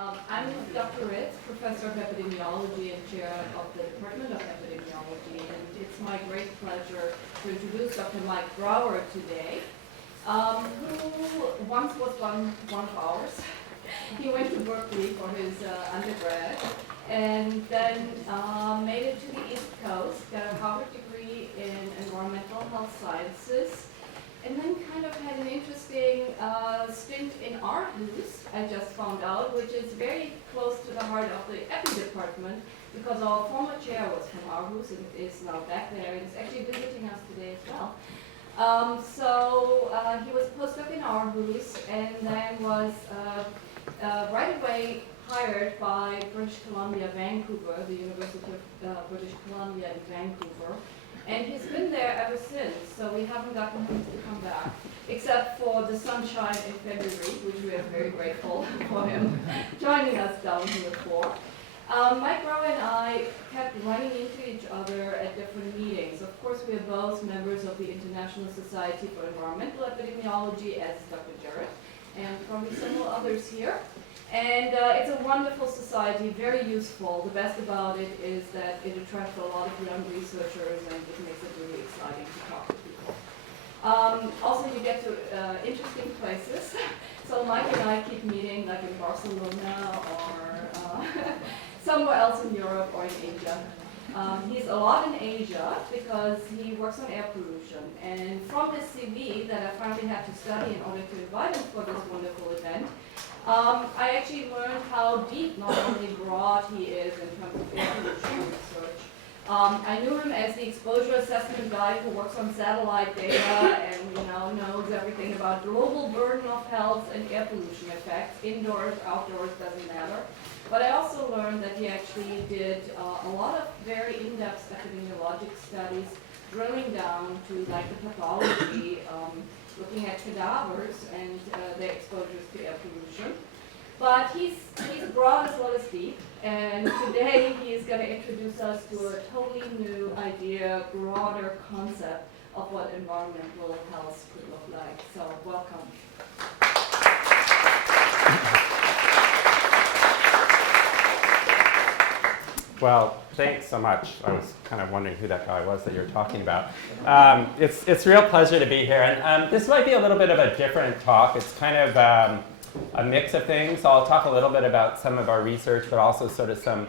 I'm Dr. Ritz, Professor of Epidemiology and Chair of the Department of Epidemiology, and it's my great pleasure to introduce Dr. Mike Brauer today, who once was one of ours. He went to Berkeley for his undergrad, and then made it to the East Coast, got a Harvard degree in environmental health sciences, and then kind of had an interesting stint in Aarhus, I just found out, which is very close to the heart of the Epi department, because our former chair was from Aarhus and is now back there and is actually visiting us today as well. He was postdoc in Aarhus and then was right away hired by British Columbia, Vancouver, the University of British Columbia in Vancouver. And he's been there ever since, so we haven't gotten him to come back, except for the sunshine in February, which we are very grateful for him joining us down here for. Mike Brauer and I kept running into each other at different meetings. Of course, we are both members of the International Society for Environmental Epidemiology, as is Dr. Jarrett, and probably several others here. And it's a wonderful society, very useful. The best about it is that it attracts a lot of young researchers and it makes it really exciting to talk to people. Also, you get to interesting places. So Mike and I keep meeting like in Barcelona or somewhere else in Europe or in Asia. He's a lot in Asia because he works on air pollution. And from his CV that I finally had to study in order to invite him for this wonderful event, I actually learned how deep, not only broad, he is in terms of air pollution research. I knew him as the exposure assessment guy who works on satellite data and knows everything about global burden of health and air pollution effects, indoors, outdoors, doesn't matter. But I also learned that he actually did a lot of very in-depth epidemiologic studies, drilling down to like the pathology, looking at cadavers and their exposures to air pollution. But he's broad as well as deep, and today he is going to introduce us to a totally new idea, broader concept of what environmental health could look like. So welcome. Well, thanks so much. I was kind of wondering who that guy was that you're talking about. It's a real pleasure to be here. And this might be a little bit of a different talk. It's kind of a mix of things. So I'll talk a little bit about some of our research, but also sort of some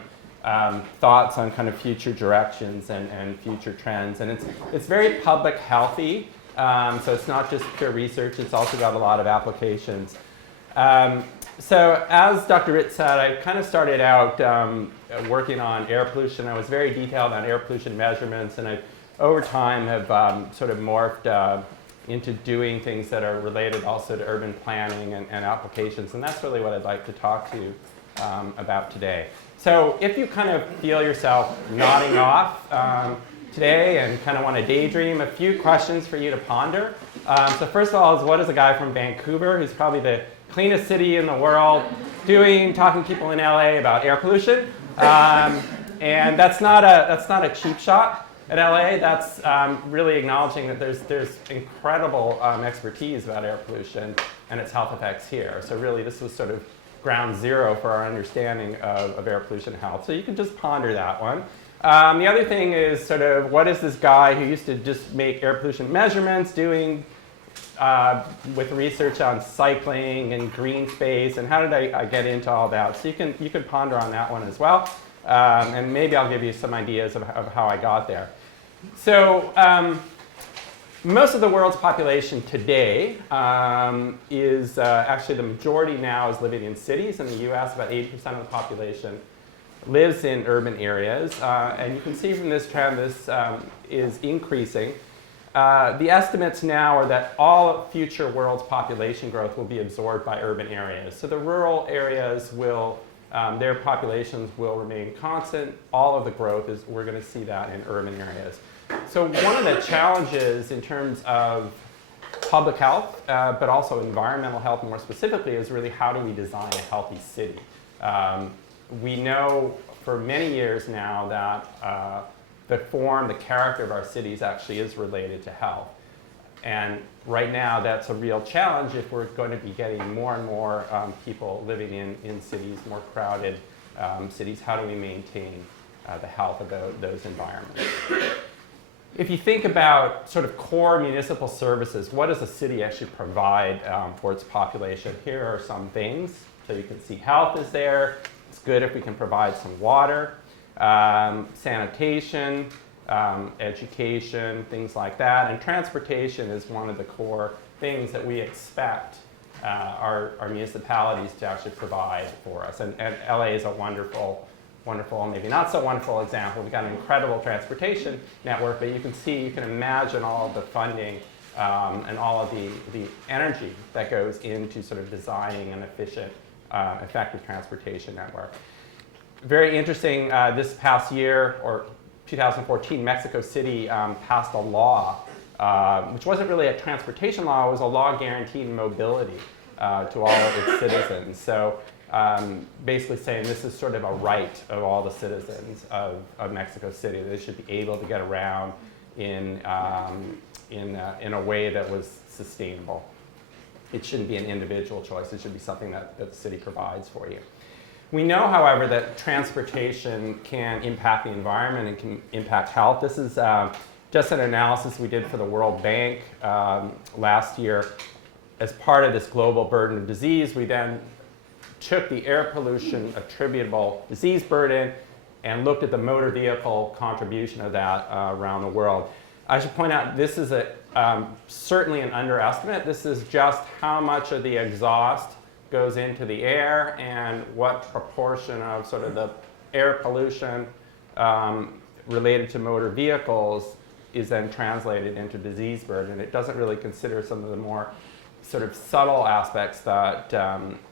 thoughts on kind of future directions and future trends. And it's very public healthy. So it's not just pure research. It's also got a lot of applications. So as Dr. Ritz said, I kind of started out working on air pollution. I was very detailed on air pollution measurements, and I, over time, have sort of morphed into doing things that are related also to urban planning and applications, and that's really what I'd like to talk to you about today. So if you kind of feel yourself nodding off today and kind of want to daydream, a few questions for you to ponder. So first of all is, what is a guy from Vancouver, who's probably the cleanest city in the world, talking to people in LA about air pollution? And that's not a cheap shot at LA. That's really acknowledging that there's incredible expertise about air pollution and its health effects here. So really, this was sort of ground zero for our understanding of air pollution health. So you can just ponder that one. The other thing is sort of, what is this guy who used to just make air pollution measurements doing with research on cycling and green space, and how did I get into all that? So you can ponder on that one as well, and maybe I'll give you some ideas of how I got there. So most of the world's population today is actually, the majority now is living in cities. In the US, about 80% of the population lives in urban areas, and you can see from this trend this is increasing. The estimates now are that all future world's population growth will be absorbed by urban areas. So the rural areas will, their populations will remain constant. All of the growth we're going to see that in urban areas. So one of the challenges in terms of public health, but also environmental health more specifically, is really how do we design a healthy city? We know for many years now that the character of our cities actually is related to health. And right now, that's a real challenge if we're going to be getting more and more people living in cities, more crowded cities. How do we maintain the health of those environments? If you think about sort of core municipal services, what does a city actually provide for its population? Here are some things. So you can see health is there. It's good if we can provide some water, sanitation, education, things like that. And transportation is one of the core things that we expect our municipalities to actually provide for us. And LA is a wonderful, maybe not so wonderful example. We've got an incredible transportation network, but you can see, you can imagine all of the funding and all of the energy that goes into sort of designing an efficient, effective transportation network. Very interesting, this past year, or 2014, Mexico City passed a law, which wasn't really a transportation law, it was a law guaranteeing mobility to all of its citizens. So basically saying this is sort of a right of all the citizens of Mexico City. They should be able to get around in a way that was sustainable. It shouldn't be an individual choice. It should be something that the city provides for you. We know, however, that transportation can impact the environment and can impact health. This is just an analysis we did for the World Bank last year. As part of this global burden of disease, we then took the air pollution attributable disease burden and looked at the motor vehicle contribution of that around the world. I should point out this is certainly an underestimate. This is just how much of the exhaust goes into the air and what proportion of sort of the air pollution related to motor vehicles is then translated into disease burden. It doesn't really consider some of the more sort of subtle aspects that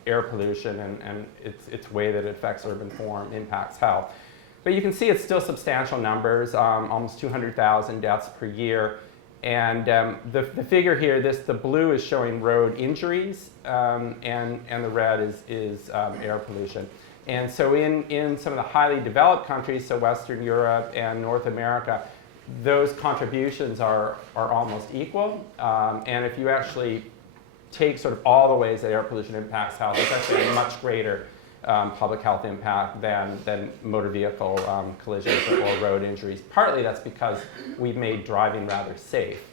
air pollution and its way that it affects urban form impacts health. But you can see it's still substantial numbers, almost 200,000 deaths per year. And the figure here, the blue is showing road injuries, and the red is air pollution. And so in some of the highly developed countries, so Western Europe and North America, those contributions are almost equal. And if you actually take sort of all the ways that air pollution impacts health, it's actually a much greater public health impact than motor vehicle collisions or road injuries. Partly that's because we've made driving rather safe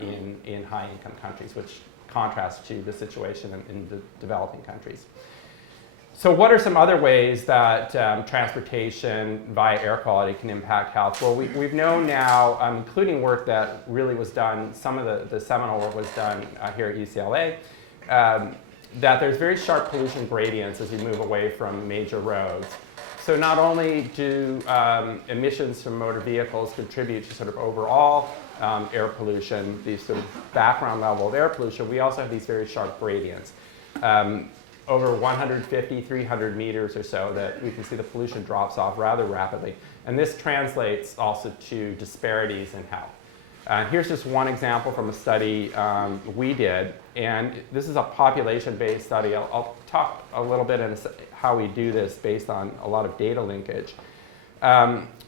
in high-income countries, which contrasts to the situation in the developing countries. So what are some other ways that transportation via air quality can impact health? Well, we've known now, including work that really was done, some of the seminal work was done here at UCLA, that there's very sharp pollution gradients as you move away from major roads. So not only do emissions from motor vehicles contribute to sort of overall air pollution, the sort of background level of air pollution, we also have these very sharp gradients. Over 150, 300 meters or so that we can see the pollution drops off rather rapidly. And this translates also to disparities in health. Here's just one example from a study we did, and this is a population-based study. I'll talk a little bit on how we do this based on a lot of data linkage.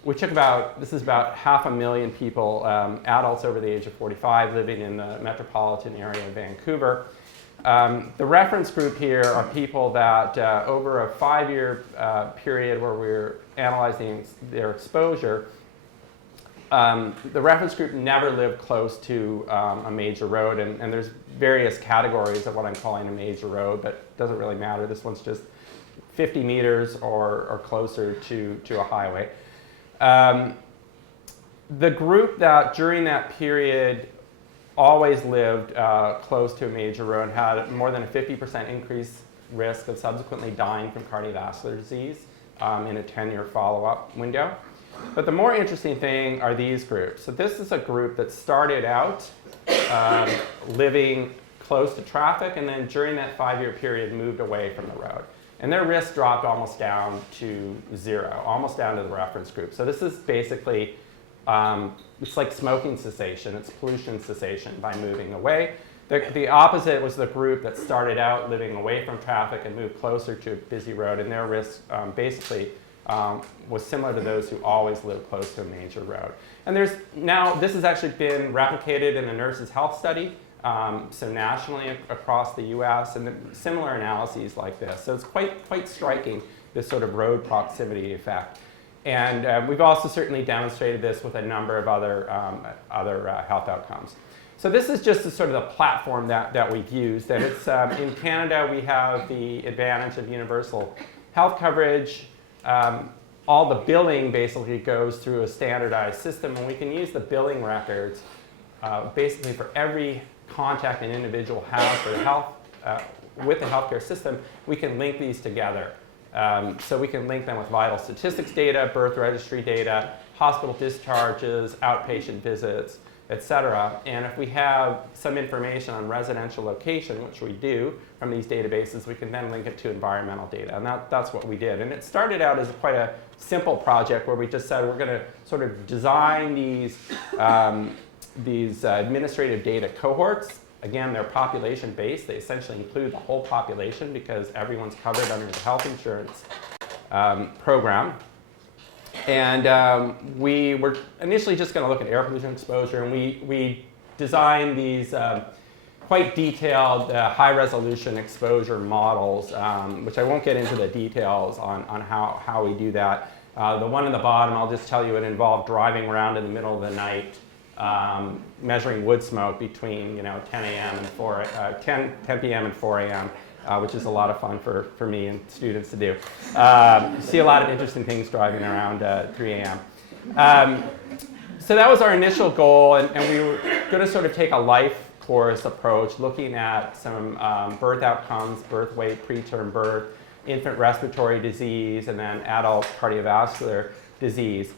We took this is about 500,000 people, adults over the age of 45 living in the metropolitan area of Vancouver. The reference group here are people that over a 5-year period where we're analyzing their exposure, the reference group never lived close to a major road, and there's various categories of what I'm calling a major road, but it doesn't really matter. This one's just 50 meters or closer to a highway. The group that during that period always lived close to a major road had more than a 50% increased risk of subsequently dying from cardiovascular disease in a 10-year follow-up window. But the more interesting thing are these groups. So this is a group that started out living close to traffic, and then during that 5-year period moved away from the road. And their risk dropped almost down to zero, almost down to the reference group. So this is basically it's like smoking cessation. It's pollution cessation by moving away. The opposite was the group that started out living away from traffic and moved closer to a busy road, and their risk basically was similar to those who always lived close to a major road. And there's now, this has actually been replicated in a nurses' health study, so nationally across the US, and similar analyses like this. So it's quite striking, this sort of road proximity effect. And we've also certainly demonstrated this with a number of other health outcomes. So this is just sort of the platform that we've used. And it's, in Canada, we have the advantage of universal health coverage. All the billing basically goes through a standardized system, and we can use the billing records basically for every contact an individual has for health, with the healthcare system. We can link these together. So we can link them with vital statistics data, birth registry data, hospital discharges, outpatient visits, et cetera. And if we have some information on residential location, which we do from these databases, we can then link it to environmental data. And that's what we did. And it started out as quite a simple project where we just said we're going to sort of design these administrative data cohorts. Again, they're population-based. They essentially include the whole population because everyone's covered under the health insurance program. And we were initially just going to look at air pollution exposure, and we designed these quite detailed high-resolution exposure models, which I won't get into the details on how we do that. The one in the bottom, I'll just tell you, it involved driving around in the middle of the night, measuring wood smoke between 10 a.m. and 10 p.m. and 4 a.m., which is a lot of fun for me and students to do. You see a lot of interesting things driving around 3 a.m. So that was our initial goal, and we were going to sort of take a life course approach, looking at some birth outcomes, birth weight, preterm birth, infant respiratory disease, and then adult cardiovascular disease.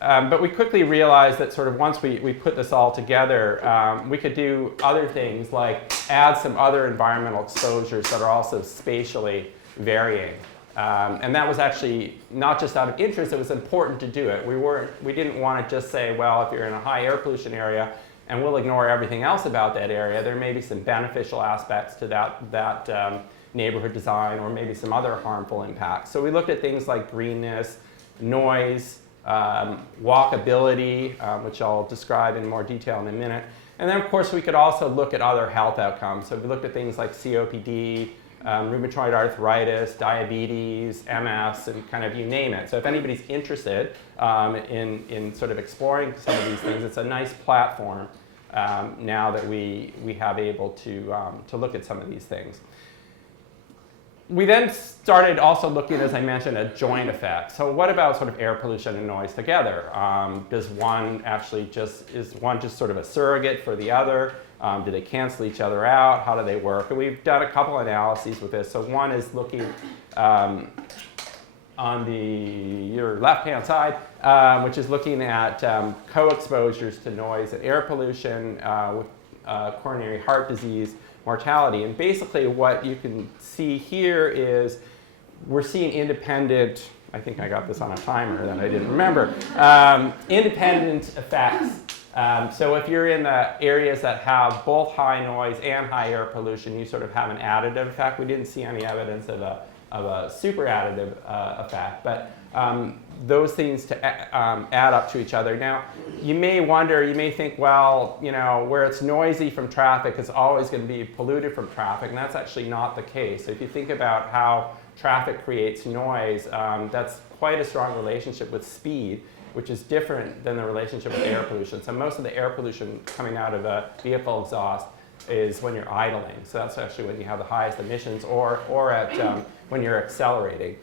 But we quickly realized that sort of once we put this all together, we could do other things like add some other environmental exposures that are also spatially varying. And that was actually not just out of interest, it was important to do it. We didn't want to just say, well, if you're in a high air pollution area and we'll ignore everything else about that area, there may be some beneficial aspects to that neighborhood design or maybe some other harmful impacts. So we looked at things like greenness, noise, walkability, which I'll describe in more detail in a minute. And then, of course, we could also look at other health outcomes. So we looked at things like COPD, rheumatoid arthritis, diabetes, MS, and kind of you name it. So if anybody's interested in sort of exploring some of these things, it's a nice platform now that we have able to look at some of these things. We then started also looking, as I mentioned, at joint effects. So what about sort of air pollution and noise together? Is one just sort of a surrogate for the other? Do they cancel each other out? How do they work? And we've done a couple analyses with this. So one is looking on your left-hand side, which is looking at co-exposures to noise and air pollution with coronary heart disease mortality. And basically what you can see here is we're seeing independent, I think I got this on a timer that I didn't remember, independent effects. So if you're in the areas that have both high noise and high air pollution, you sort of have an additive effect. We didn't see any evidence of a super additive effect, but those things to add up to each other. Now, you may wonder, you may think, well, where it's noisy from traffic, it's always going to be polluted from traffic, and that's actually not the case. So if you think about how traffic creates noise, that's quite a strong relationship with speed, which is different than the relationship with air pollution. So most of the air pollution coming out of a vehicle exhaust is when you're idling. So that's actually when you have the highest emissions, or when you're accelerating.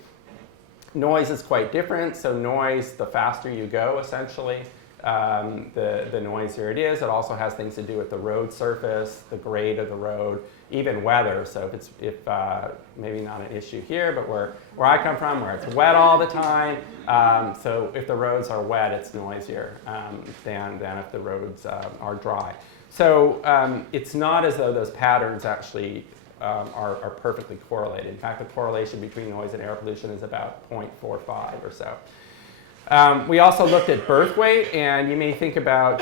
Noise is quite different. So noise, the faster you go, essentially, the noisier it is. It also has things to do with the road surface, the grade of the road, even weather. So if maybe not an issue here, but where I come from, where it's wet all the time, so if the roads are wet, it's noisier than if the roads are dry. So it's not as though those patterns actually are perfectly correlated. In fact, the correlation between noise and air pollution is about 0.45 or so. We also looked at birth weight, and you may think about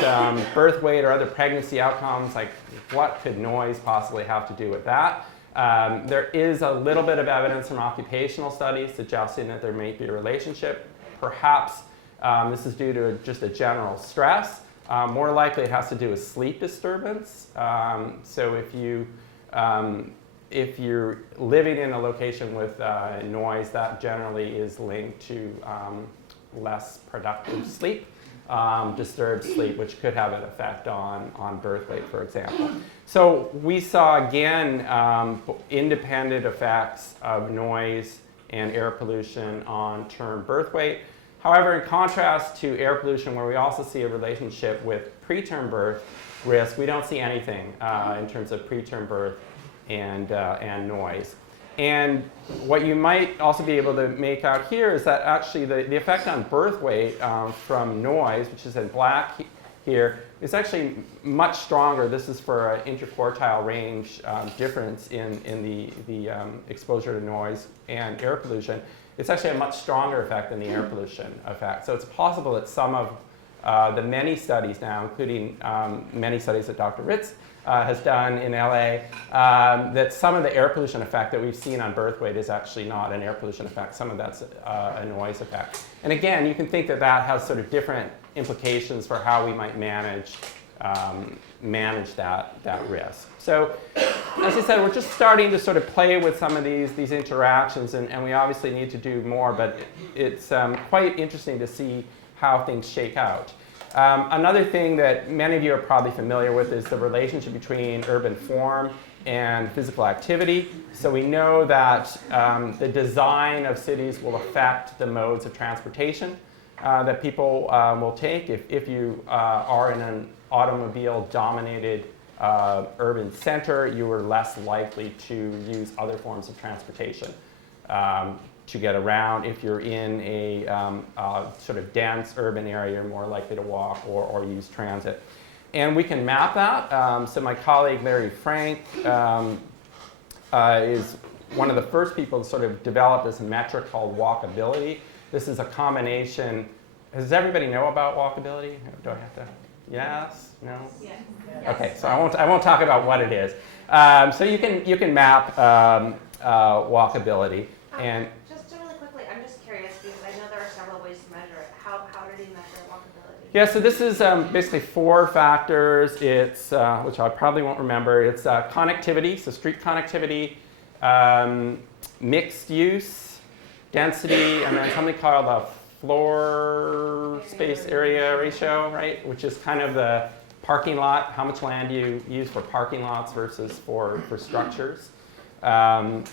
birth weight or other pregnancy outcomes, like what could noise possibly have to do with that? There is a little bit of evidence from occupational studies suggesting that there may be a relationship. Perhaps this is due to just a general stress. More likely it has to do with sleep disturbance. So if you're living in a location with noise, that generally is linked to less productive sleep, disturbed sleep, which could have an effect on birth weight, for example. So we saw, again, independent effects of noise and air pollution on term birth weight. However, in contrast to air pollution, where we also see a relationship with preterm birth risk, we don't see anything in terms of preterm birth and noise. And what you might also be able to make out here is that actually the effect on birth weight from noise, which is in black here, is actually much stronger. This is for an interquartile range difference in the exposure to noise and air pollution. It's actually a much stronger effect than the air pollution effect. So it's possible that some of the many studies now, including many studies that Dr. Ritz has done in LA, that some of the air pollution effect that we've seen on birth weight is actually not an air pollution effect. Some of that's a noise effect. And again, you can think that that has sort of different implications for how we might manage that risk. So as I said, we're just starting to sort of play with some of these interactions, and we obviously need to do more, but it's quite interesting to see how things shake out. Another thing that many of you are probably familiar with is the relationship between urban form and physical activity. So we know that the design of cities will affect the modes of transportation that people will take. If you are in an automobile-dominated urban center, you are less likely to use other forms of transportation to get around. If you're in a sort of dense urban area, you're more likely to walk or use transit. And we can map that. So my colleague Larry Frank is one of the first people to sort of develop this metric called walkability. This is a combination. Does everybody know about walkability? Do I have to? Yes? No? Yes. Okay, so I won't talk about what it is. So you can map walkability. And just really quickly, I'm just curious because I know there are several ways to measure it. How did he measure walkability? yeah, so this is basically 4 factors. It's which I probably won't remember. It's connectivity, so street connectivity, mixed use, density, and then something called a floor space area ratio, right? Which is kind of the parking lot, how much land you use for parking lots versus for structures. So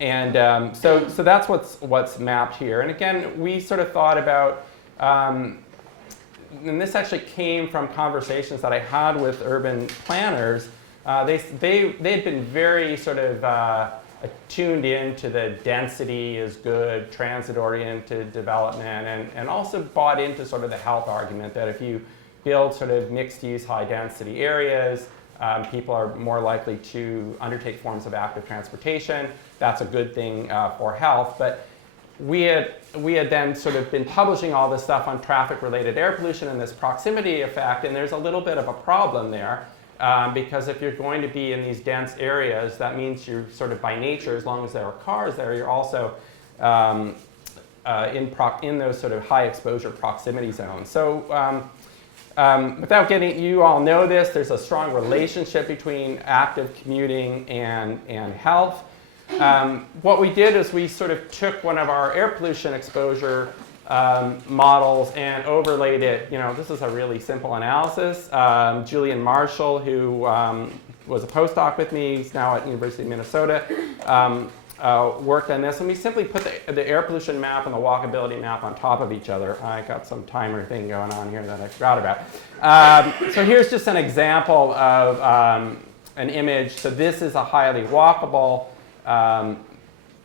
that's what's mapped here. And again, we sort of thought about, and this actually came from conversations that I had with urban planners. They'd been very sort of tuned in to the density is good, transit-oriented development, and also bought into sort of the health argument that if you build sort of mixed-use, high-density areas, people are more likely to undertake forms of active transportation. That's a good thing for health. But we had then sort of been publishing all this stuff on traffic-related air pollution and this proximity effect, and there's a little bit of a problem there. Because if you're going to be in these dense areas, that means you're sort of by nature, as long as there are cars there, you're also in those sort of high exposure proximity zones. So without getting, you all know this, there's a strong relationship between active commuting and health. What we did is we sort of took one of our air pollution exposure models and overlaid it. This is a really simple analysis. Julian Marshall, who was a postdoc with me, he's now at University of Minnesota, worked on this, and we simply put the air pollution map and the walkability map on top of each other. I got some timer thing going on here that I forgot about. So here's just an example of an image. So this is a highly walkable,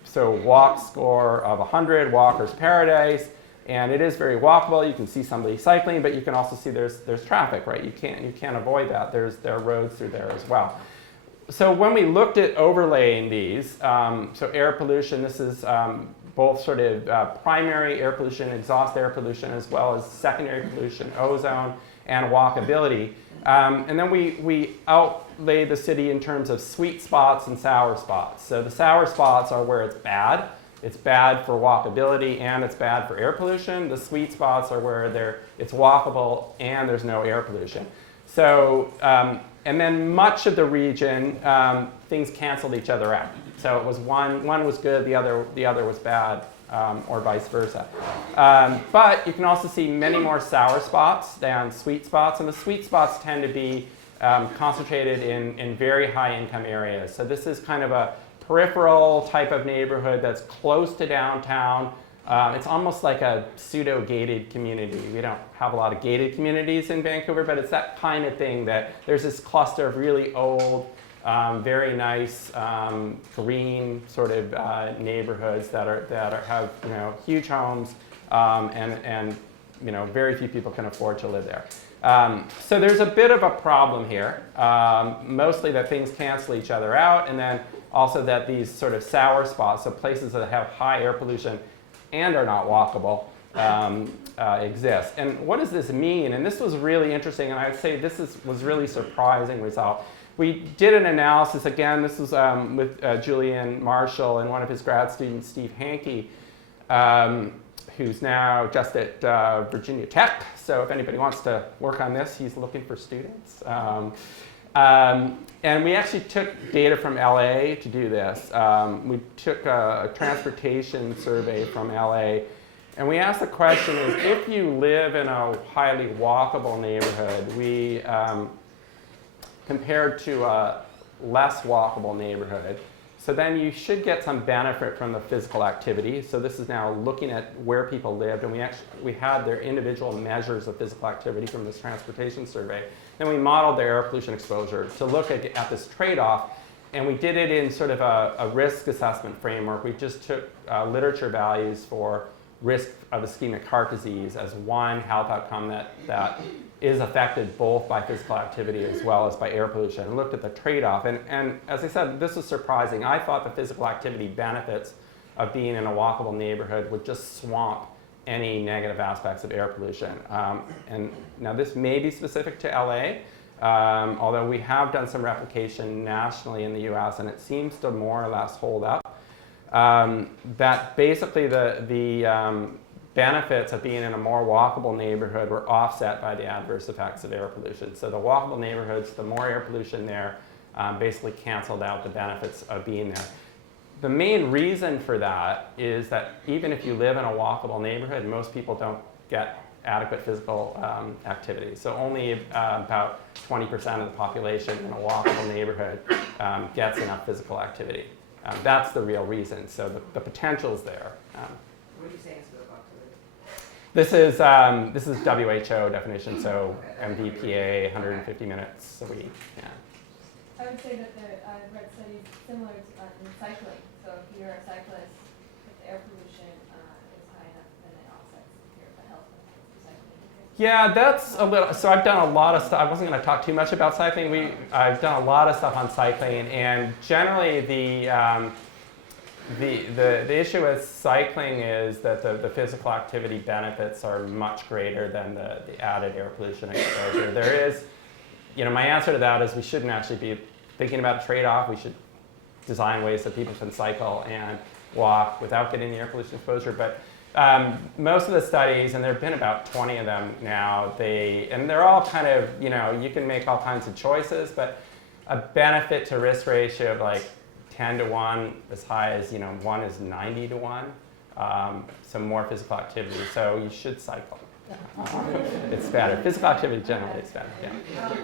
so walk score of 100, walker's paradise. And it is very walkable. You can see somebody cycling, but you can also see there's traffic, right? You can't avoid that. There are roads through there as well. So when we looked at overlaying these, so air pollution, this is both sort of primary air pollution, exhaust air pollution, as well as secondary pollution, ozone, and walkability. And then we outlay the city in terms of sweet spots and sour spots. So the sour spots are where it's bad. It's bad for walkability and it's bad for air pollution. The sweet spots are where it's walkable and there's no air pollution. So, and then much of the region, things canceled each other out. So it was one was good, the other was bad, or vice versa. But you can also see many more sour spots than sweet spots, and the sweet spots tend to be concentrated in very high income areas. So this is kind of a peripheral type of neighborhood that's close to downtown. It's almost like a pseudo-gated community. We don't have a lot of gated communities in Vancouver, but it's that kind of thing that there's this cluster of really old, very nice green sort of neighborhoods that have huge homes and very few people can afford to live there. So there's a bit of a problem here, mostly that things cancel each other out, and then also that these sort of sour spots, so places that have high air pollution and are not walkable, exist. And what does this mean? And this was really interesting, and I'd say this was really surprising result. We did an analysis, again, this was with Julian Marshall and one of his grad students, Steve Hankey, who's now just at Virginia Tech. So if anybody wants to work on this, he's looking for students. And we actually took data from LA to do this. We took a transportation survey from LA, and we asked the question is, if you live in a highly walkable neighborhood, we compared to a less walkable neighborhood, so then you should get some benefit from the physical activity. So this is now looking at where people lived, and we had their individual measures of physical activity from this transportation survey. Then we modeled their air pollution exposure to look at this trade-off, and we did it in sort of a risk assessment framework. We just took literature values for risk of ischemic heart disease as one health outcome that is affected both by physical activity as well as by air pollution, and looked at the trade-off. And as I said, this was surprising. I thought the physical activity benefits of being in a walkable neighborhood would just swamp any negative aspects of air pollution. And now this may be specific to LA, although we have done some replication nationally in the US, and it seems to more or less hold up. That basically the benefits of being in a more walkable neighborhood were offset by the adverse effects of air pollution. So the walkable neighborhoods, the more air pollution there, basically canceled out the benefits of being there. The main reason for that is that even if you live in a walkable neighborhood, most people don't get adequate physical activity. So only about 20% of the population in a walkable neighborhood gets enough physical activity. That's the real reason. So the potential's there. What are you saying is physical activity? This is WHO definition, so MVPA, 150 minutes a week. Yeah. I would say that I've read studies similar to in cycling. So if you're a cyclist, if the air pollution is high enough, then it offsets the health benefits of cycling. Yeah, that's a little. So I've done a lot of stuff. I wasn't going to talk too much about cycling. I've done a lot of stuff on cycling, and generally the issue with cycling is that the physical activity benefits are much greater than the added air pollution exposure. There is, my answer to that is we shouldn't actually be thinking about a trade-off. We should design ways that people can cycle and walk without getting the air pollution exposure. But most of the studies, and there have been about 20 of them now, and they're all kind of, you can make all kinds of choices, but a benefit to risk ratio of like 10 to 1, as high as 1 is 90 to 1. So more physical activity. So you should cycle. It's better. Physical activity generally is better. Yeah.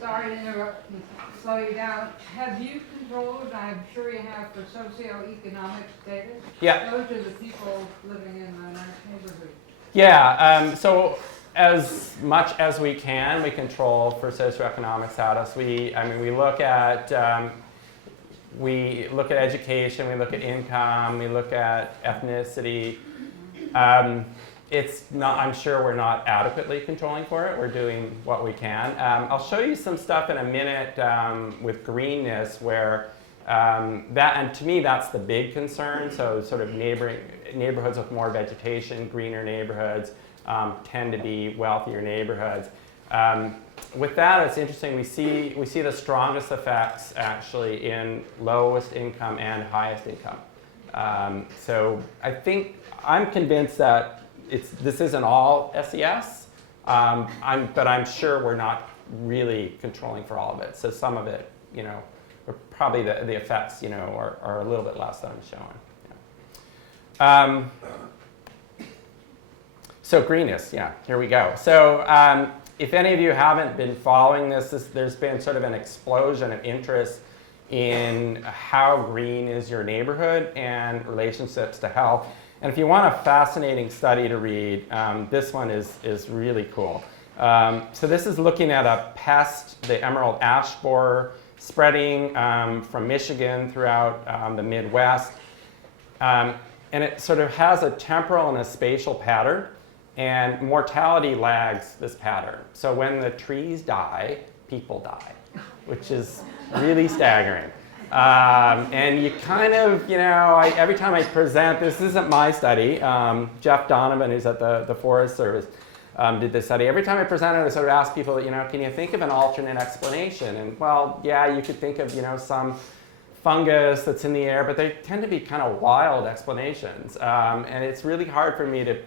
Sorry to interrupt and slow you down. Have you controlled, I'm sure you have, for socioeconomic status? Yeah. Those are the people living in the neighborhood. Yeah. So as much as we can, we control for socioeconomic status. We look at education, we look at income, we look at ethnicity. It's not, I'm sure we're not adequately controlling for it. We're doing what we can. I'll show you some stuff in a minute with greenness where and to me that's the big concern. So sort of neighborhoods with more vegetation, greener neighborhoods tend to be wealthier neighborhoods. With that, it's interesting. We see the strongest effects actually in lowest income and highest income. So I think I'm convinced that this isn't all SES, but I'm sure we're not really controlling for all of it. So some of it, probably the effects, are a little bit less than I'm showing. So greenness, here we go. So if any of you haven't been following this, there's been sort of an explosion of interest in how green is your neighborhood and relationships to health. And if you want a fascinating study to read, this one is really cool. So this is looking at a pest, the emerald ash borer, spreading from Michigan throughout the Midwest. And it sort of has a temporal and a spatial pattern. And mortality lags this pattern. So when the trees die, people die, which is really staggering. And you kind of, every time I present, this isn't my study. Jeff Donovan, who's at the Forest Service, did this study. Every time I present it, I sort of ask people, can you think of an alternate explanation? And well, yeah, you could think of, some fungus that's in the air, but they tend to be kind of wild explanations. And it's really hard for me to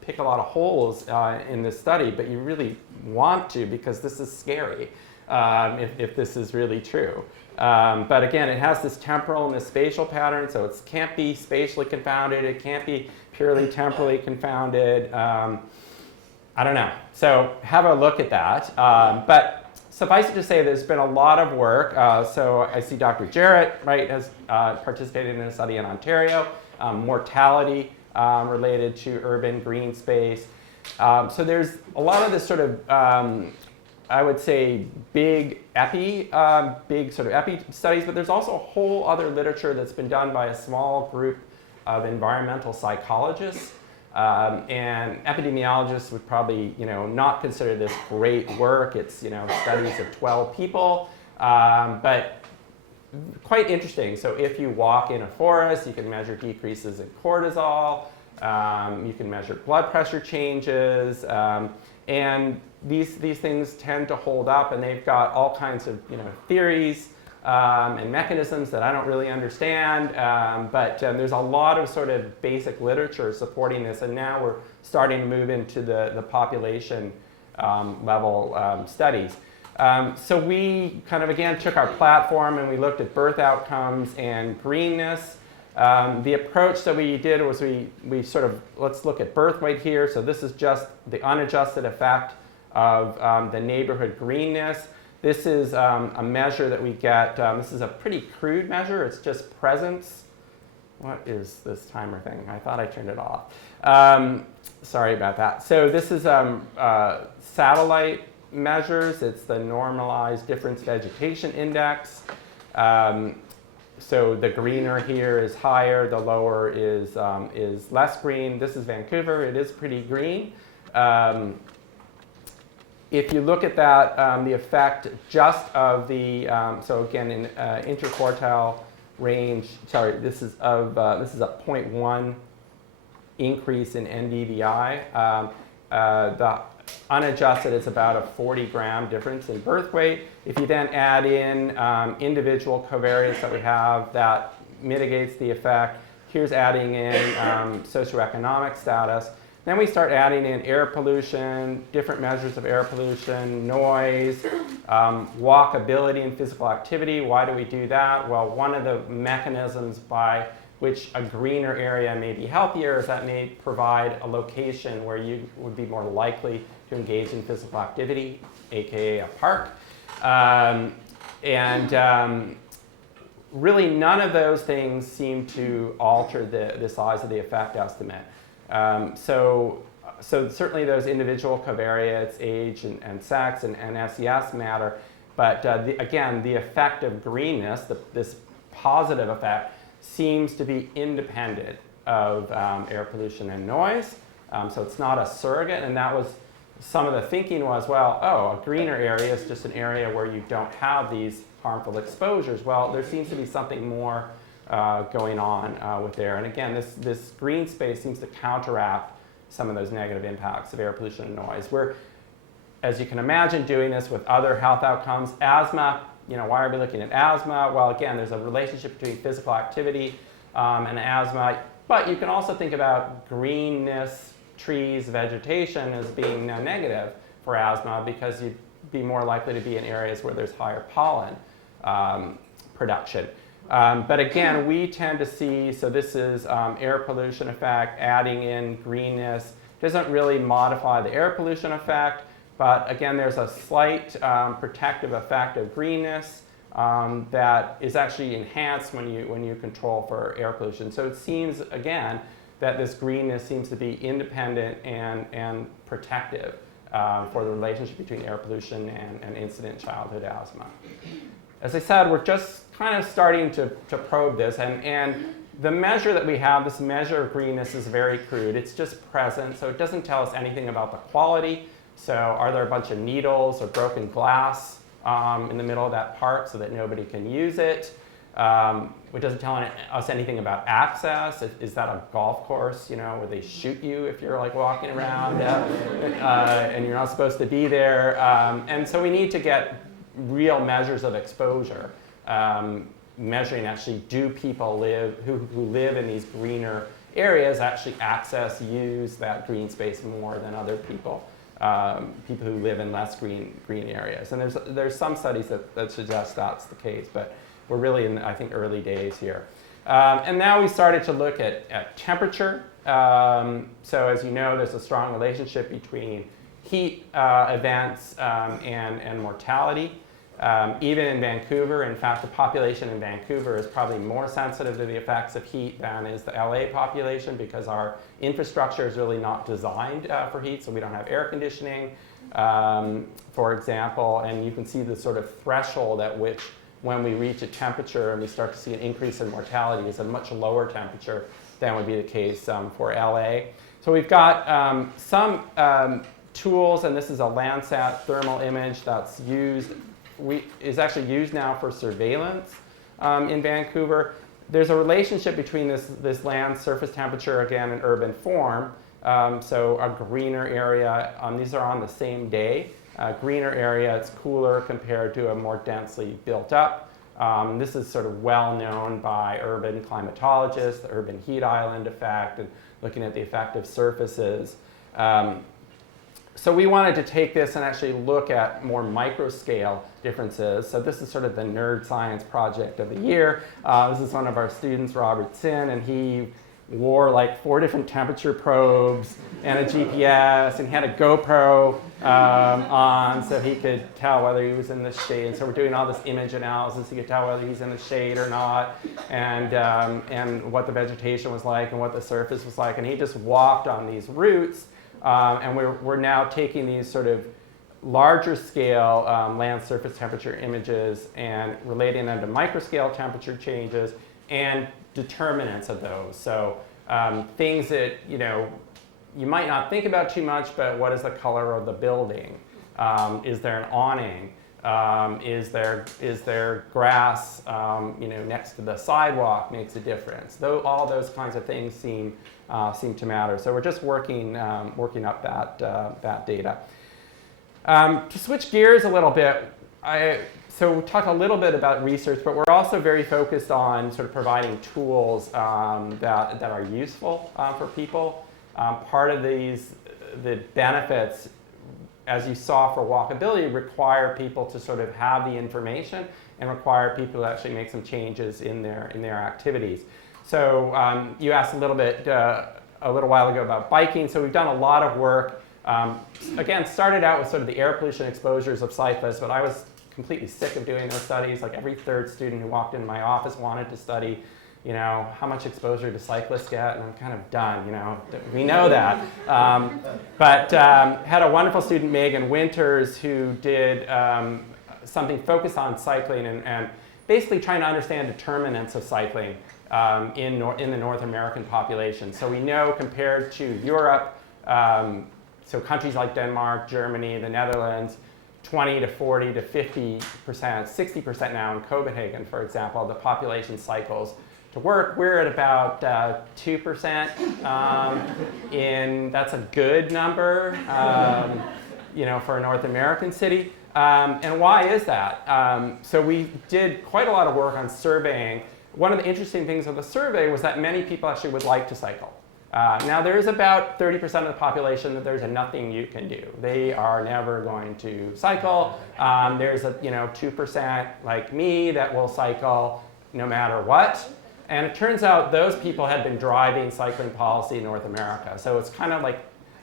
pick a lot of holes in this study, but you really want to because this is scary if this is really true. But again, it has this temporal and this spatial pattern, so it can't be spatially confounded. It can't be purely temporally confounded. I don't know. So have a look at that. But suffice it to say, there's been a lot of work. So I see Dr. Jarrett, right, has participated in a study in Ontario, mortality related to urban green space. So there's a lot of this sort of, I would say, big sort of epi studies, but there's also a whole other literature that's been done by a small group of environmental psychologists. And epidemiologists would probably, not consider this great work. It's, studies of 12 people, but quite interesting. So if you walk in a forest, you can measure decreases in cortisol. You can measure blood pressure changes. And these things tend to hold up, and they've got all kinds of theories and mechanisms that I don't really understand. But there's a lot of sort of basic literature supporting this, and now we're starting to move into the population level studies. So we kind of, again, took our platform and we looked at birth outcomes and greenness. The approach that we did was we sort of, let's look at birth weight here. So this is just the unadjusted effect of the neighborhood greenness. This is a measure that we get. This is a pretty crude measure. It's just presence. What is this timer thing? I thought I turned it off. Sorry about that. So this is satellite measures. It's the normalized difference vegetation index. So the greener here is higher, the lower is less green. This is Vancouver. It is pretty green. If you look at that, the effect just of the, so again, in interquartile range, sorry, this is a 0.1 increase in NDVI. The unadjusted is about a 40-gram difference in birth weight. If you then add in individual covariates that we have, that mitigates the effect. Here's adding in socioeconomic status. Then we start adding in air pollution, different measures of air pollution, noise, walkability and physical activity. Why do we do that? Well, one of the mechanisms by which a greener area may be healthier is that may provide a location where you would be more likely to engage in physical activity, aka a park. Really none of those things seem to alter the size of the effect estimate. So certainly those individual covariates, age and sex and SES matter, but again, the effect of greenness, this positive effect, seems to be independent of air pollution and noise. So it's not a surrogate, and that was some of the thinking was, well, a greener area is just an area where you don't have these harmful exposures. Well, there seems to be something more going on with there. And again, this green space seems to counteract some of those negative impacts of air pollution and noise. as you can imagine, doing this with other health outcomes. Asthma, why are we looking at asthma? Well, again, there's a relationship between physical activity and asthma, but you can also think about greenness, trees, vegetation as being negative for asthma because you'd be more likely to be in areas where there's higher pollen production. But again, we tend to see, so this is air pollution effect, adding in greenness. Doesn't really modify the air pollution effect, but again, there's a slight protective effect of greenness that is actually enhanced when you control for air pollution. So it seems, again, that this greenness seems to be independent and protective for the relationship between air pollution and incident childhood asthma. As I said, we're just kind of starting to probe this, and the measure that we have, this measure of greenness, is very crude. It's just present, so it doesn't tell us anything about the quality. So are there a bunch of needles or broken glass in the middle of that park so that nobody can use it? It doesn't tell us anything about access. Is that a golf course, where they shoot you if you're like walking around and you're not supposed to be there? And so we need to get real measures of exposure. Measuring actually, do people who live in these greener areas actually use that green space more than other people who live in less green areas. And there's some studies that suggest that's the case, but we're really in, I think, early days here. And now we started to look at temperature. So as you know, there's a strong relationship between heat events and mortality. Even in Vancouver, in fact, the population in Vancouver is probably more sensitive to the effects of heat than is the LA population because our infrastructure is really not designed for heat, so we don't have air conditioning, for example, and you can see the sort of threshold at which when we reach a temperature and we start to see an increase in mortality is a much lower temperature than would be the case for LA. So we've got some tools, and this is a Landsat thermal image that's is actually used now for surveillance in Vancouver. There's a relationship between this land surface temperature, again, and urban form. So a greener area, these are on the same day. Greener area, it's cooler compared to a more densely built up. This is sort of well known by urban climatologists, the urban heat island effect, and looking at the effect of surfaces. So we wanted to take this and actually look at more micro-scale differences. So this is sort of the nerd science project of the year. This is one of our students, Robert Sin, and he wore like 4 different temperature probes and a GPS, and he had a GoPro on so he could tell whether he was in the shade. And so we're doing all this image analysis. He could tell whether he's in the shade or not, and what the vegetation was like and what the surface was like. And he just walked on these routes. And we're now taking these sort of larger scale land surface temperature images and relating them to microscale temperature changes and determinants of those. So things that you might not think about too much, but what is the color of the building? Is there an awning? Is there grass next to the sidewalk makes a difference? All those kinds of things seem to matter. So we're just working up that data. To switch gears a little bit, so we'll talk a little bit about research, but we're also very focused on sort of providing tools that are useful for people. Part of the benefits, as you saw for walkability, require people to sort of have the information and require people to actually make some changes in their activities. So you asked a little while ago about biking. So we've done a lot of work. Again, started out with sort of the air pollution exposures of cyclists, but I was completely sick of doing those studies. Like every third student who walked into my office wanted to study, how much exposure do cyclists get, and I'm kind of done, we know that. But had a wonderful student, Megan Winters, who did something focused on cycling and basically trying to understand determinants of cycling in the North American population. So we know compared to Europe, so countries like Denmark, Germany, the Netherlands, 20 to 40 to 50%, 60% now in Copenhagen, for example, the population cycles to work. We're at about 2%. That's a good number. for a North American city. And why is that? So we did quite a lot of work on surveying. One of the interesting things of the survey was that many people actually would like to cycle. Now there is about 30% of the population that there's nothing you can do. They are never going to cycle. There's a 2% like me that will cycle no matter what. And it turns out those people had been driving cycling policy in North America. So it's kind of like,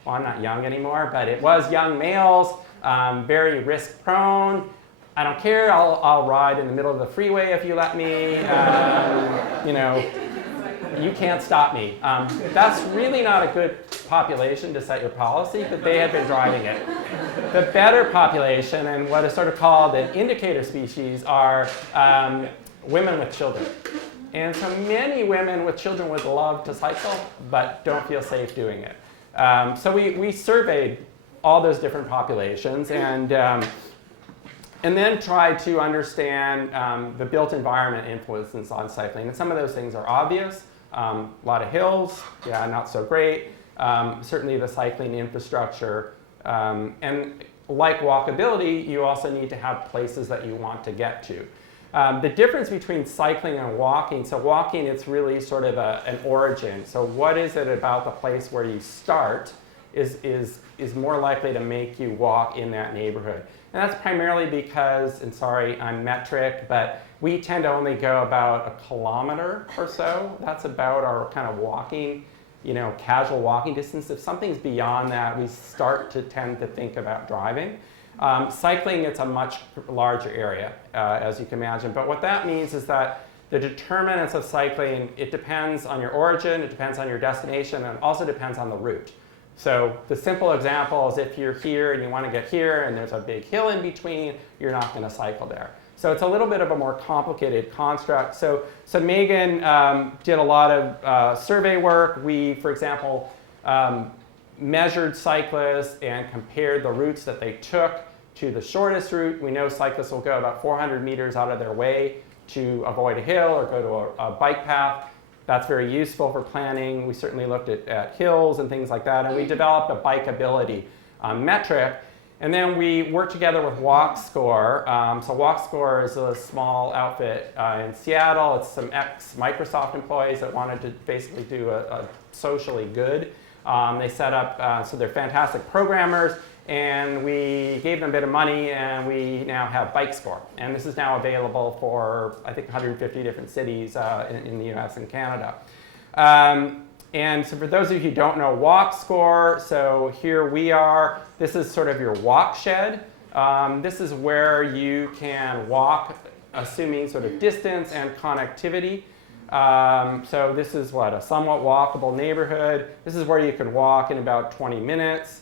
well, I'm not young anymore, but it was young males, very risk prone. I don't care, I'll ride in the middle of the freeway if you let me. You can't stop me. That's really not a good population to set your policy, but they had been driving it. The better population, and what is sort of called an indicator species, are women with children. And so many women with children would love to cycle, but don't feel safe doing it. So we surveyed all those different populations and then tried to understand the built environment influences on cycling. And some of those things are obvious. A lot of hills, yeah, not so great. Certainly the cycling infrastructure. And like walkability, you also need to have places that you want to get to. The difference between cycling and walking, so walking, it's really sort of an origin. So what is it about the place where you start is more likely to make you walk in that neighborhood. And that's primarily because, and sorry, I'm metric, but we tend to only go about a kilometer or so. That's about our kind of walking, casual walking distance. If something's beyond that, we start to tend to think about driving. Cycling, it's a much larger area, as you can imagine. But what that means is that the determinants of cycling, it depends on your origin, it depends on your destination, and it also depends on the route. So the simple example is if you're here and you want to get here and there's a big hill in between, you're not going to cycle there. So it's a little bit of a more complicated construct. So Megan did a lot of survey work. We, for example, measured cyclists and compared the routes that they took to the shortest route. We know cyclists will go about 400 meters out of their way to avoid a hill or go to a bike path. That's very useful for planning. We certainly looked at hills and things like that, and we developed a bikeability metric. And then we worked together with WalkScore. So WalkScore is a small outfit in Seattle. It's some ex-Microsoft employees that wanted to basically do a socially good. They set up, so they're fantastic programmers, and we gave them a bit of money, and we now have BikeScore. And this is now available for, I think, 150 different cities in the US and Canada. And so for those of you who don't know WalkScore, so here we are. This is sort of your walk shed. This is where you can walk, assuming sort of distance and connectivity. So this is what, a somewhat walkable neighborhood. This is where you can walk in about 20 minutes.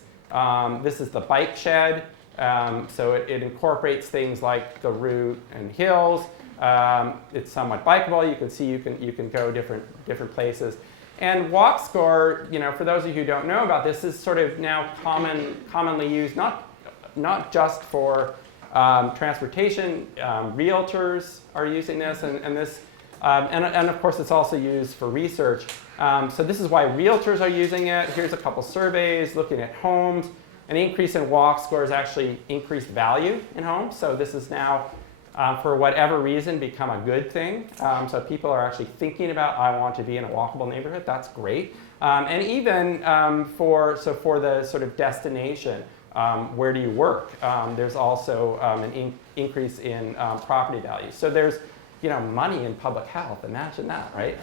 This is the bike shed. So it incorporates things like the route and hills. It's somewhat bikeable. You can see you can go different places. And WalkScore, for those of you who don't know about this, is sort of now commonly used, not just for transportation. Realtors are using this, and this, and of course it's also used for research. So this is why realtors are using it. Here's a couple surveys looking at homes. An increase in WalkScore has actually increased value in homes. So this is now, for whatever reason, become a good thing. So people are actually thinking about, I want to be in a walkable neighborhood. That's great. And even for the sort of destination, where do you work? There's also an increase in property values. So there's money in public health. Imagine that, right?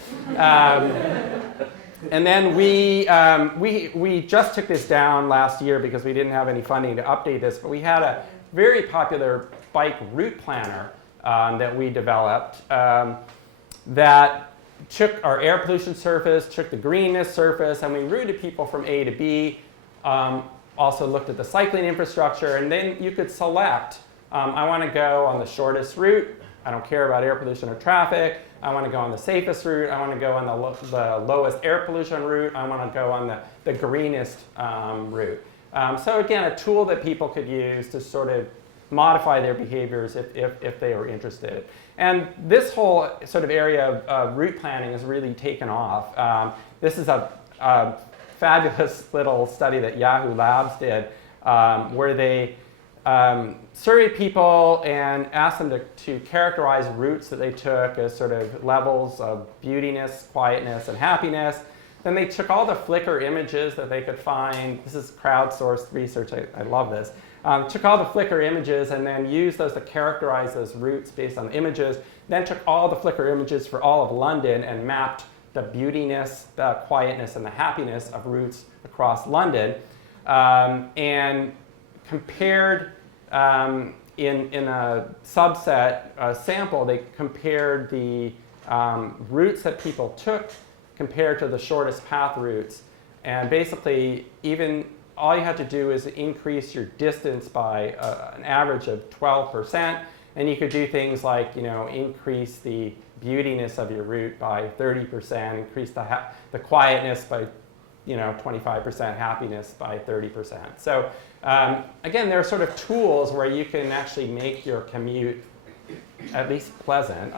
And then we just took this down last year because we didn't have any funding to update this, but we had a very popular bike route planner that we developed that took our air pollution surface, took the greenness surface, and we routed people from A to B. Also looked at the cycling infrastructure, and then you could select, I want to go on the shortest route. I don't care about air pollution or traffic. I want to go on the safest route. I want to go on the lowest air pollution route. I want to go on the greenest route. So again, a tool that people could use to sort of modify their behaviors if they were interested. And this whole sort of area of route planning has really taken off. This is a fabulous little study that Yahoo Labs did where they surveyed people and asked them to characterize routes that they took as sort of levels of beautiness, quietness, and happiness. Then they took all the Flickr images that they could find. This is crowdsourced research. I love this. Took all the Flickr images and then used those to characterize those routes based on the images. Then took all the Flickr images for all of London and mapped the beautiness, the quietness, and the happiness of routes across London, and compared in a subset sample. They compared the routes that people took compared to the shortest path routes, and basically even all you had to do is increase your distance by an average of 12%, and you could do things like, increase the beautiness of your route by 30%, increase the quietness by 25%, happiness by 30%. So again, there are sort of tools where you can actually make your commute at least pleasant.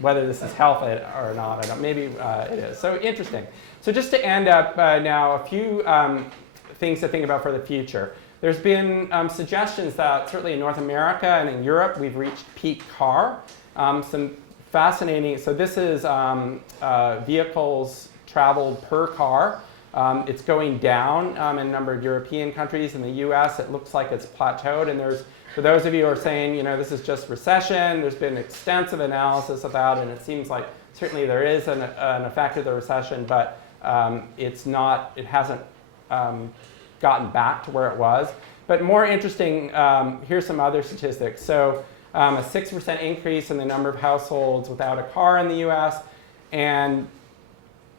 Whether this is healthy or not, I don't. Maybe it is. So interesting. So just to end up now, a few things to think about for the future. There's been suggestions that certainly in North America and in Europe, we've reached peak car. Some fascinating, so this is vehicles traveled per car. It's going down in a number of European countries. In the US, it looks like it's plateaued. And for those of you who are saying, this is just recession, there's been extensive analysis of that, and it seems like certainly there is an effect of the recession, but it hasn't gotten back to where it was. But more interesting, here's some other statistics. So a 6% increase in the number of households without a car in the US, and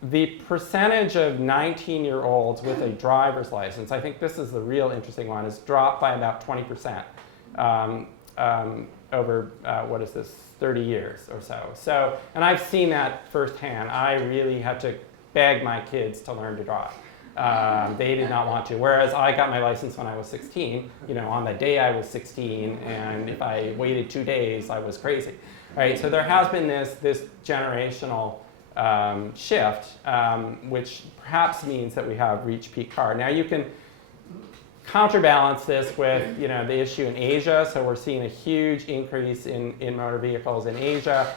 the percentage of 19-year-olds with a driver's license, I think this is the real interesting one, is dropped by about 20% over, 30 years or so. And I've seen that firsthand. I really had to beg my kids to learn to drive. They did not want to. Whereas I got my license when I was 16, on the day I was 16, and if I waited 2 days, I was crazy. Right? So there has been this generational shift, which perhaps means that we have reached peak car. Now you can counterbalance this with the issue in Asia. So we're seeing a huge increase in motor vehicles in Asia.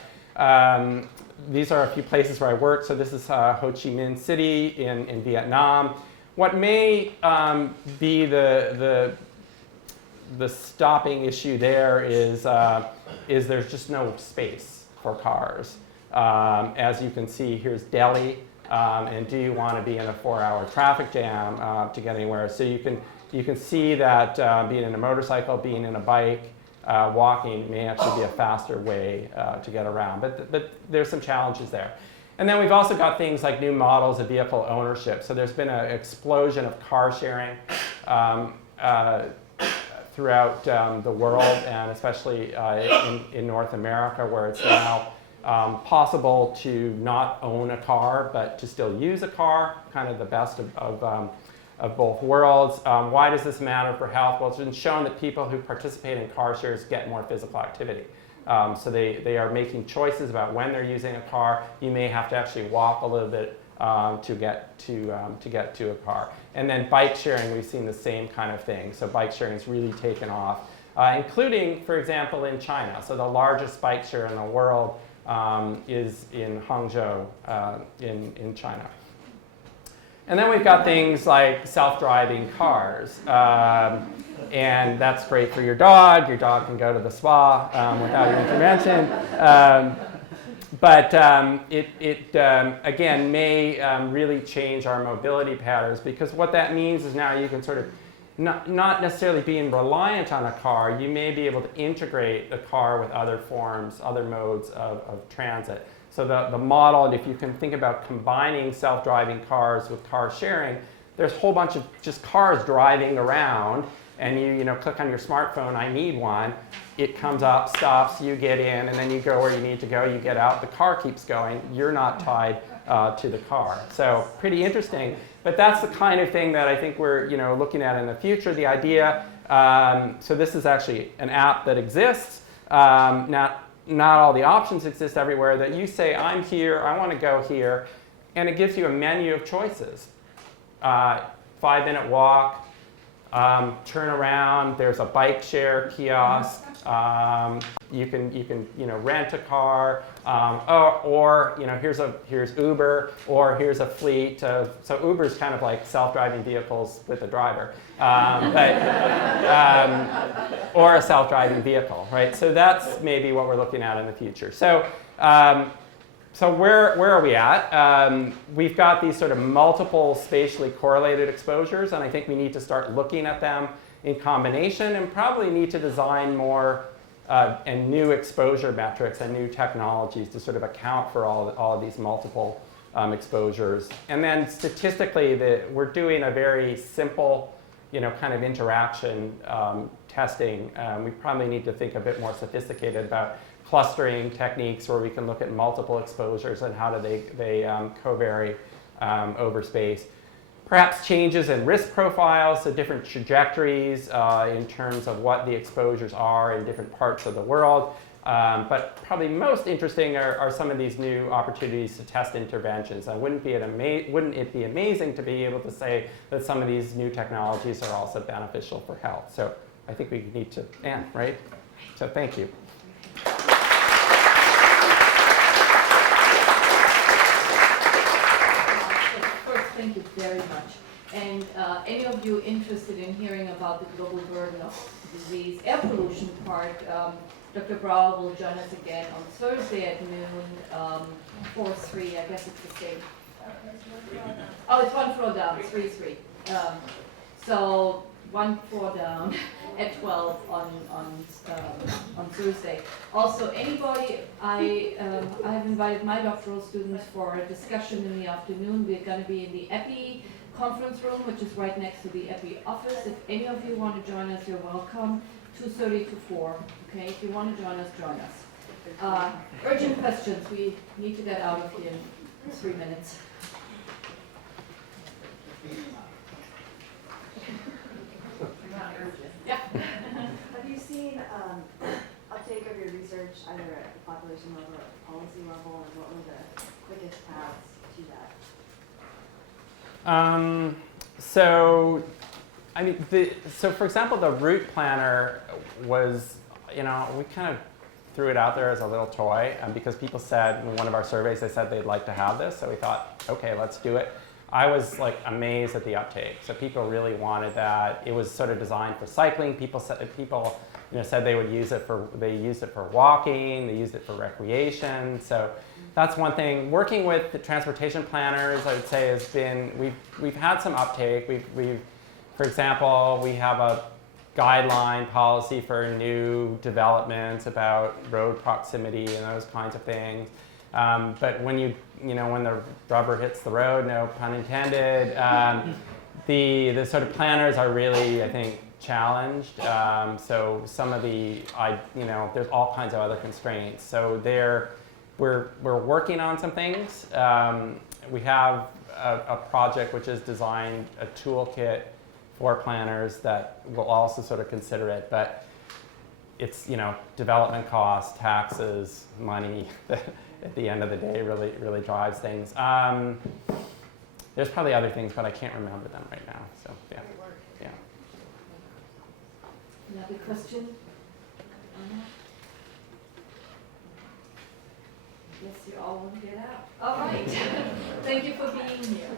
These are a few places where I work. So this is Ho Chi Minh City in Vietnam. What may be the stopping issue there is there's just no space for cars. As you can see, here's Delhi, and do you want to be in a 4-hour traffic jam to get anywhere? So you can see that being in a motorcycle, being in a bike, walking may actually be a faster way to get around. But there's some challenges there. And then we've also got things like new models of vehicle ownership. So there's been an explosion of car sharing throughout the world, and especially in North America, where it's now possible to not own a car, but to still use a car, kind of the best of both worlds. Why does this matter for health? Well, it's been shown that people who participate in car shares get more physical activity. So they are making choices about when they're using a car. You may have to actually walk a little bit to get to a car. And then bike sharing, we've seen the same kind of thing. So bike sharing has really taken off, including, for example, in China. So the largest bike share in the world is in Hangzhou in China. And then we've got things like self-driving cars. And that's great for your dog. Your dog can go to the spa without your intervention. But it again, may really change our mobility patterns, because what that means is now you can sort of not necessarily being reliant on a car, you may be able to integrate the car with other forms, other modes of transit. So the model, and if you can think about combining self-driving cars with car sharing, there's a whole bunch of just cars driving around, and you click on your smartphone, I need one. It comes up, stops, you get in, and then you go where you need to go, you get out, the car keeps going, you're not tied to the car. So pretty interesting, but that's the kind of thing that I think we're looking at in the future. The idea, so this is actually an app that exists, not all the options exist everywhere, that you say, I'm here, I want to go here, and it gives you a menu of choices. 5-minute walk, turn around. There's a bike share kiosk. You can rent a car, or here's Uber, or here's a fleet. So Uber's kind of like self-driving vehicles with a driver, or a self-driving vehicle, right? So that's maybe what we're looking at in the future. So. So where are we at? We've got these sort of multiple spatially correlated exposures, and I think we need to start looking at them in combination, and probably need to design more and new exposure metrics and new technologies to sort of account for all of these multiple exposures. And then statistically, we're doing a very simple, kind of interaction testing. We probably need to think a bit more sophisticated about clustering techniques where we can look at multiple exposures and how do they covary over space. Perhaps changes in risk profiles, so different trajectories in terms of what the exposures are in different parts of the world. But probably most interesting are some of these new opportunities to test interventions. And wouldn't it be amazing to be able to say that some of these new technologies are also beneficial for health? So I think we need to end, right? So thank you. Thank you very much. And any of you interested in hearing about the global burden of disease, air pollution part, Dr. Brauer will join us again on Thursday at noon, 4-3, I guess it's the same. Oh, it's one floor down, 3-3. So one floor down at 12 on Thursday. Also, anybody, I have invited my doctoral students for a discussion in the afternoon. We're going to be in the EPI conference room, which is right next to the EPI office. If any of you want to join us, you're welcome. 2:30 to 4. Okay, if you want to join us, join us. Urgent questions. We need to get out of here in 3 minutes. Yeah. Have you seen uptake of your research either at the population level or policy level, and what were the quickest paths to that? So for example, the route planner was, we kind of threw it out there as a little toy because people said in one of our surveys, they said they'd like to have this. So we thought, okay, let's do it. I was like amazed at the uptake. So people really wanted that. It was sort of designed for cycling. People said they would use it for walking. They used it for recreation. So that's one thing. Working with the transportation planners, I would say, has been we've had some uptake. For example, we have a guideline policy for new developments about road proximity and those kinds of things. But when when the rubber hits the road, no pun intended, the sort of planners are really, I think, challenged. So some of there's all kinds of other constraints. So we're working on some things. We have a project which has designed a toolkit for planners that will also sort of consider it, but it's development costs, taxes, money. At the end of the day, really drives things. There's probably other things, but I can't remember them right now. So yeah. Another question? Yes, you all want to get out. All right. Thank you for being here.